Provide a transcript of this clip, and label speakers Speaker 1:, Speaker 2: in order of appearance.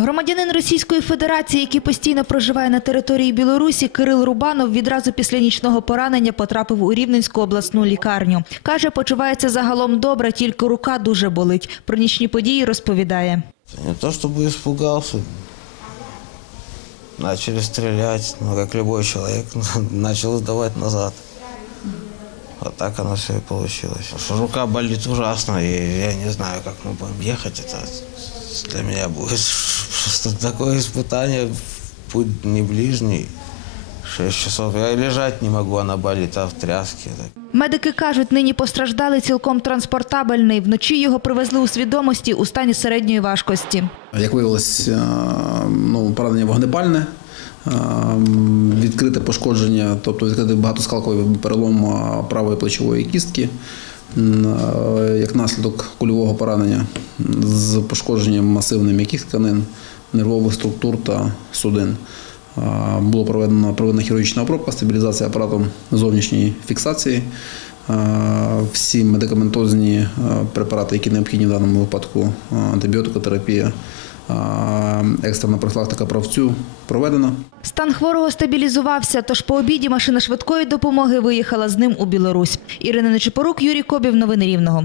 Speaker 1: Громадянин Російської Федерації, який постійно проживає на території Білорусі, Кирил Рубанов відразу після нічного поранення потрапив у Рівненську обласну лікарню. Каже, почувається загалом добре, тільки рука дуже болить. Про нічні події розповідає.
Speaker 2: Не то чтобы испугался. Начали стрелять, ну, как любой человек, начал сдавать назад. Вот так оно все и получилось. Что рука болит ужасно, и я не знаю, как мы будем ехать. Это для меня будет просто такое испытание. Путь не ближний. Шесть часов. Я и лежать не могу, она болит, а в тряске.
Speaker 1: Медики кажуть, нині постраждалий цілком транспортабельний. Вночі його привезли у свідомості у стані середньої важкості.
Speaker 3: Як виявилось, е, ну, поранення вогнепальне, е, відкрите пошкодження, тобто відкритий багатоскалковий перелом е, правої плечової кістки, як наслідок кульового поранення з пошкодженням масивних м'яких тканин, нервових структур та судин. Е, Було проведено проведена хірургічна обробка, стабілізація апаратом зовнішньої фіксації. Е, Всі медикаментозні е, препарати, які необхідні в даному випадку, е, антибіотикотерапія, е, екстрена профілактика правцю проведена.
Speaker 1: Стан хворого стабілізувався, тож по обіді машина швидкої допомоги виїхала з ним у Білорусь. Ірина Нечипорук, Юрій Кобів. Новини Рівного.